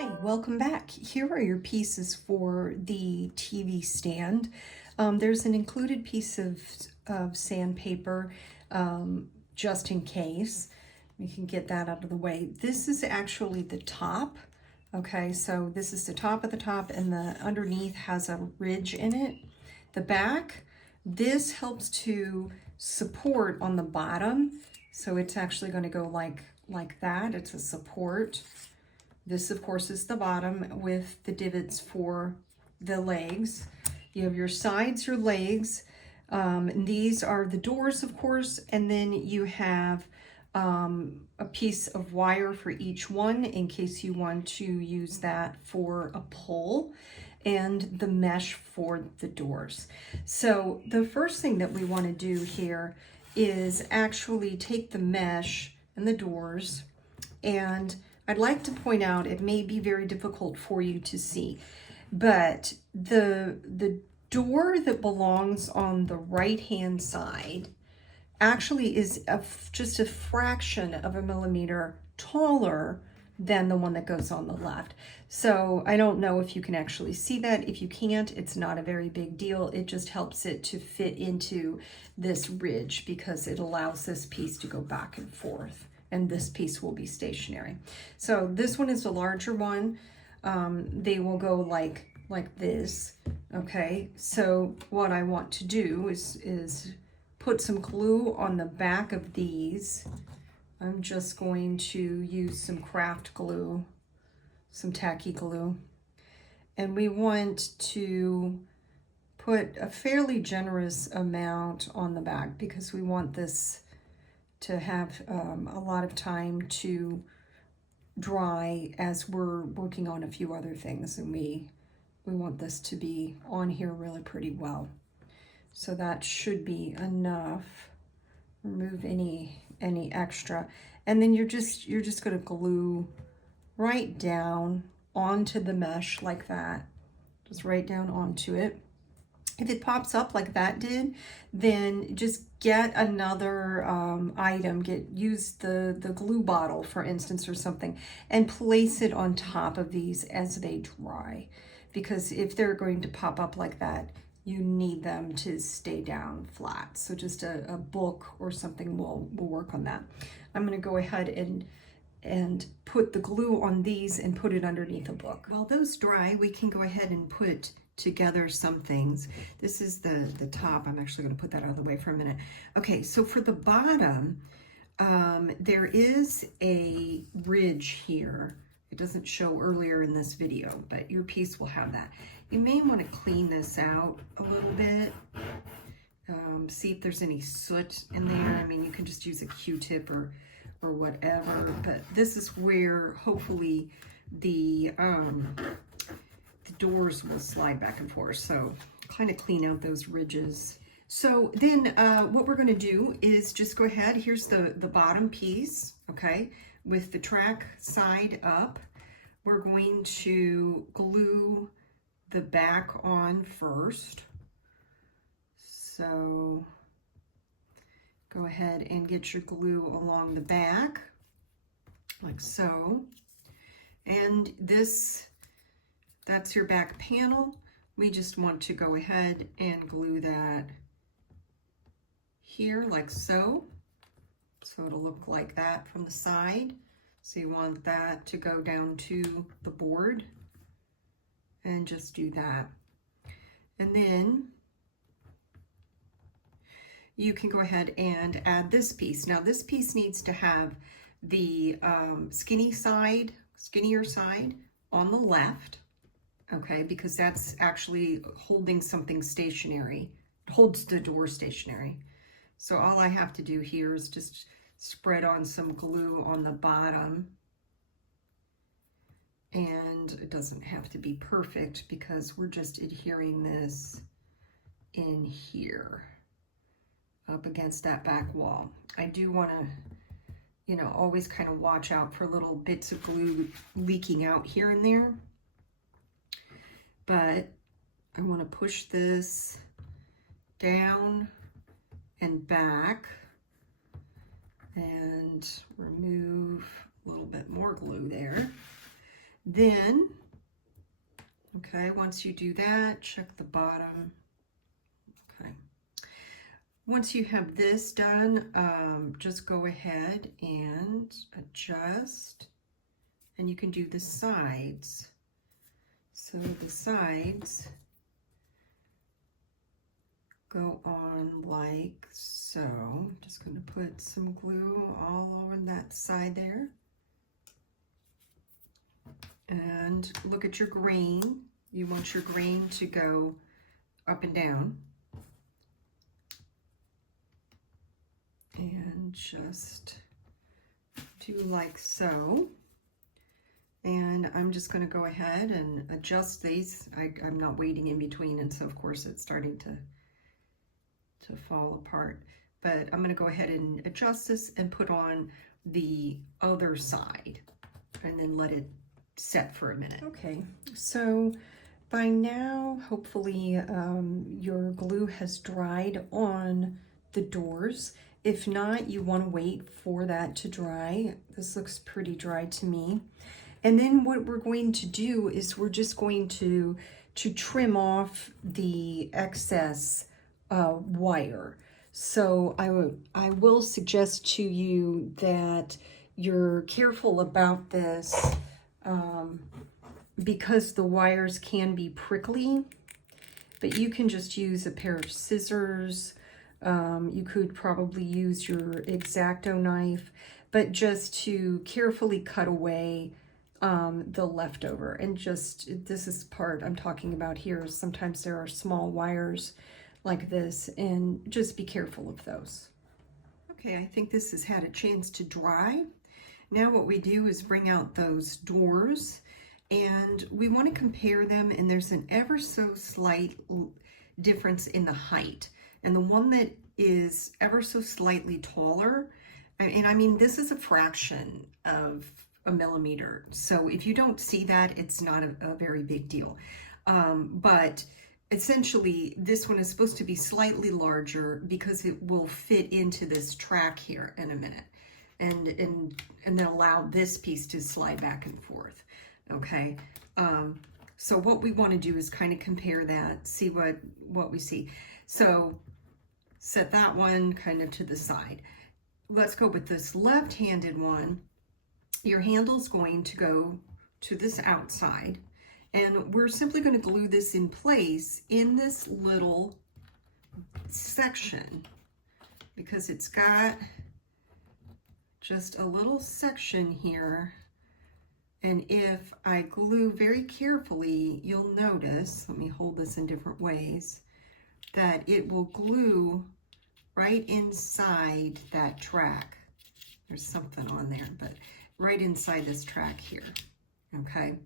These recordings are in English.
Hi, welcome back. Here are your pieces for the TV stand. There's an included piece of sandpaper just in case. We can get that out of the way. This is actually the top. Okay, so this is the top of the top, and the underneath has a ridge in it. The back, this helps to support on the bottom. So it's actually going to go like that. It's a support. This, of course, is the bottom with the divots for the legs. You have your sides, your legs. And these are the doors, of course, and then you have a piece of wire for each one in case you want to use that for a pull, and the mesh for the doors. So the first thing that we want to do here is actually take the mesh and the doors, and I'd like to point out, it may be very difficult for you to see, but the door that belongs on the right-hand side actually is just a fraction of a millimeter taller than the one that goes on the left. So I don't know if you can actually see that. If you can't, it's not a very big deal. It just helps it to fit into this ridge because it allows this piece to go back and forth, and this piece will be stationary. So this one is a larger one. They will go like this. Okay, so what I want to do is put some glue on the back of these. I'm just going to use some craft glue, some tacky glue. And we want to put a fairly generous amount on the back because we want this to have a lot of time to dry as we're working on a few other things, and we want this to be on here really pretty well. So that should be enough. Remove any extra, and then you're just going to glue right down onto the mesh like that, just right down onto it. If it pops up like that did, then just get another item, use the glue bottle, for instance, or something, and place it on top of these as they dry. Because if they're going to pop up like that, you need them to stay down flat. So just a book or something will work on that. I'm going to go ahead and put the glue on these and put it underneath a book. While those dry, we can go ahead and put together some things. This is the top. I'm actually going to put that out of the way for a minute. Okay, so for the bottom, there is a ridge here. It doesn't show earlier in this video, but your piece will have that. You may want to clean this out a little bit. See if there's any soot in there. I mean, you can just use a Q-tip or whatever, but this is where hopefully the doors will slide back and forth. So kind of clean out those ridges. So then what we're going to do is just go ahead. Here's the bottom piece, okay, with the track side up. We're going to glue the back on first. So go ahead and get your glue along the back, like so. And that's your back panel. We just want to go ahead and glue that here, like so. So it'll look like that from the side. So you want that to go down to the board, and just do that. And then you can go ahead and add this piece. Now this piece needs to have the skinnier side on the left, okay, because that's actually holding something stationary. It holds the door stationary. So all I have to do here is just spread on some glue on the bottom. And it doesn't have to be perfect because we're just adhering this in here up against that back wall. I do want to, you know, always kind of watch out for little bits of glue leaking out here and there. But I want to push this down and back and remove a little bit more glue there. Then, okay, once you do that, check the bottom. Okay. Once you have this done, just go ahead and adjust, and you can do the sides. So the sides go on like so. I'm just going to put some glue all over that side there. And look at your grain. You want your grain to go up and down. And just do like so. And I'm just going to go ahead and adjust these. I'm not waiting in between, and so of course it's starting to fall apart. But I'm going to go ahead and adjust this and put on the other side and then let it set for a minute. Okay, so by now, hopefully your glue has dried on the doors. If not, you want to wait for that to dry. This looks pretty dry to me. And then what we're going to do is we're just going to trim off the excess wire. So I will suggest to you that you're careful about this because the wires can be prickly, but you can just use a pair of scissors. You could probably use your X-Acto knife, but just to carefully cut away the leftover. And just, this is part I'm talking about here. Sometimes there are small wires like this, and just be careful of those. Okay, I think this has had a chance to dry. Now what we do is bring out those doors, and we want to compare them, and there's an ever so slight difference in the height. And the one that is ever so slightly taller, and I mean, this is a fraction of a millimeter. So if you don't see that, it's not a very big deal. But essentially, this one is supposed to be slightly larger because it will fit into this track here in a minute, and then allow this piece to slide back and forth. Okay. So what we want to do is kind of compare that, see what we see. So set that one kind of to the side. Let's go with this left-handed one. Your handle's going to go to this outside, and we're simply going to glue this in place in this little section because it's got just a little section here. And if I glue very carefully, you'll notice, let me hold this in different ways, that it will glue right inside that track. There's something on there, but right inside this track here, okay?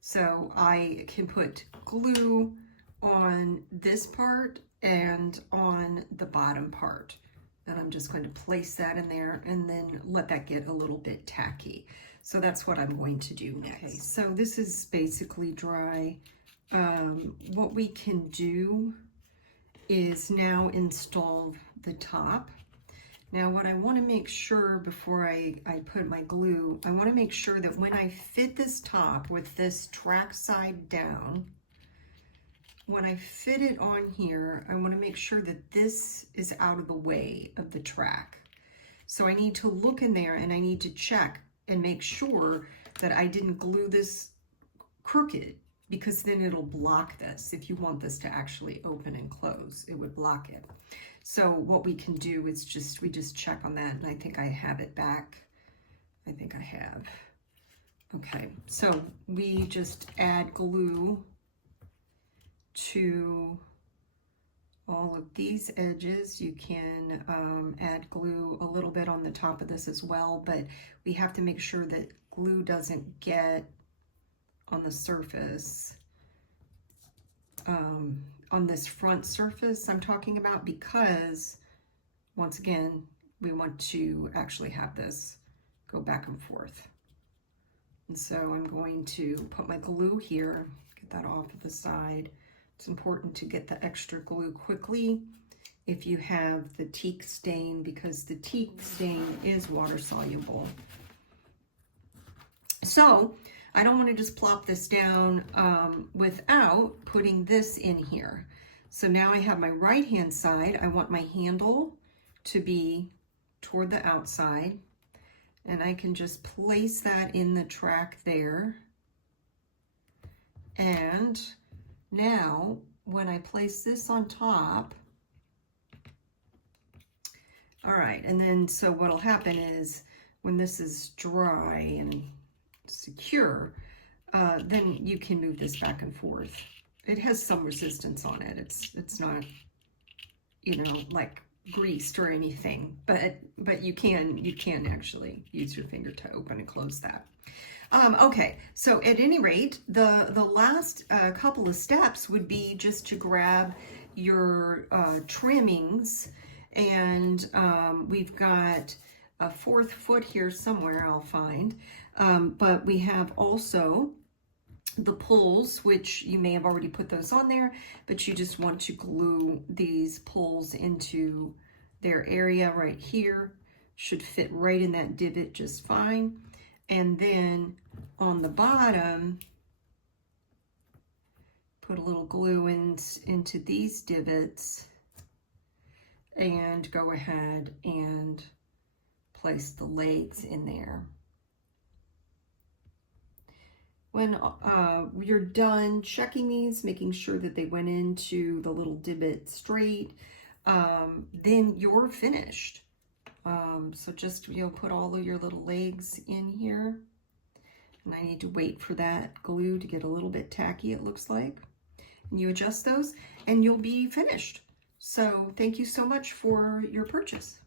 So I can put glue on this part and on the bottom part. And I'm just going to place that in there and then let that get a little bit tacky. So that's what I'm going to do next. Okay, so this is basically dry. What we can do is now install the top. Now what I want to make sure before I put my glue, I want to make sure that when I fit this top with this track side down, when I fit it on here, I want to make sure that this is out of the way of the track. So I need to look in there and I need to check and make sure that I didn't glue this crooked, because then it'll block this. If you want this to actually open and close, it would block it. So what we can do is we just check on that, and I think I have it back. I think I have. Okay, so we just add glue to all of these edges. You can add glue a little bit on the top of this as well, but we have to make sure that glue doesn't get on the surface, on this front surface I'm talking about, because once again, we want to actually have this go back and forth. And so I'm going to put my glue here, get that off of the side. It's important to get the extra glue quickly if you have the teak stain, because the teak stain is water soluble. So I don't want to just plop this down without putting this in here. So now I have my right hand side. I want my handle to be toward the outside, and I can just place that in the track there. And now when I place this on top, all right, and then so what'll happen is when this is dry and secure, then you can move this back and forth. It has some resistance on it. It's not, you know, like greased or anything, but you can actually use your finger to open and close that. Okay, so at any rate, the last couple of steps would be just to grab your trimmings, and we've got a 4th foot here somewhere I'll find, but we have also the pulls, which you may have already put those on there, but you just want to glue these pulls into their area right here. Should fit right in that divot just fine. And then on the bottom, put a little glue into these divots and go ahead and place the legs in there. When you're done checking these, making sure that they went into the little divot straight, then you're finished. So just, you know, put all of your little legs in here. And I need to wait for that glue to get a little bit tacky, it looks like. And you adjust those and you'll be finished. So thank you so much for your purchase.